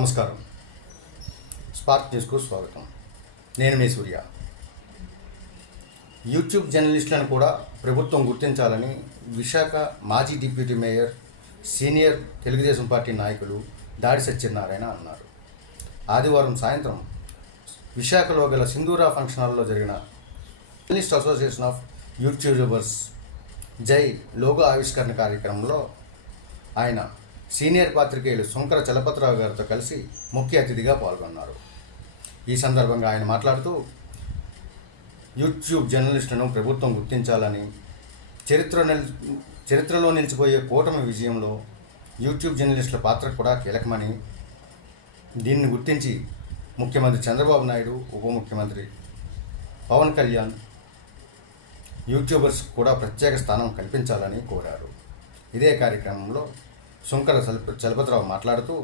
నమస్కారం. స్పార్క్ న్యూస్కు స్వాగతం. నేను మీ సూర్య. యూట్యూబ్ జర్నలిస్టులను కూడా ప్రభుత్వం గుర్తించాలని విశాఖ మాజీ deputy mayor senior Telugu Desam party నాయకులు దాడి సత్యనారాయణ అన్నారు. ఆదివారం సాయంత్రం విశాఖలో గల సింధూరా ఫంక్షన్ హాల్లో జరిగిన జర్నలిస్ట్ అసోసియేషన్ ఆఫ్ యూట్యూబర్స్ జై లోగో ఆవిష్కరణ కార్యక్రమంలో ఆయన సీనియర్ పాత్రికేయులు శంకర చలపతిరావు గారితో కలిసి ముఖ్య అతిథిగా పాల్గొన్నారు. ఈ సందర్భంగా ఆయన మాట్లాడుతూ యూట్యూబ్ జర్నలిస్టులను ప్రభుత్వం గుర్తించాలని చరిత్ర చరిత్రలో నిలిచిపోయే కూటమి విజయంలో యూట్యూబ్ జర్నలిస్టుల పాత్ర కూడా కీలకమని దీన్ని గుర్తించి ముఖ్యమంత్రి చంద్రబాబు నాయుడు ఉప ముఖ్యమంత్రి పవన్ కళ్యాణ్ యూట్యూబర్స్ కూడా ప్రత్యేక స్థానం కల్పించాలని కోరారు. ఇదే కార్యక్రమంలో శంకర చలప చలపతిరావు మాట్లాడుతూ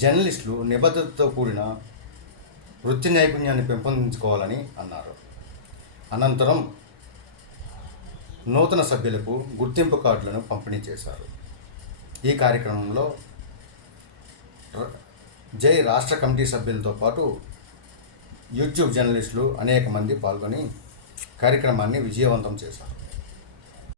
జర్నలిస్టులు నిబద్ధతతో కూడిన వృత్తి నైపుణ్యాన్ని పెంపొందించుకోవాలని అన్నారు. అనంతరం నూతన సభ్యులకు గుర్తింపు కార్డులను పంపిణీ చేశారు. ఈ కార్యక్రమంలో జై రాష్ట్ర కమిటీ సభ్యులతో పాటు యూట్యూబ్ జర్నలిస్టులు అనేక మంది పాల్గొని కార్యక్రమాన్ని విజయవంతం చేశారు.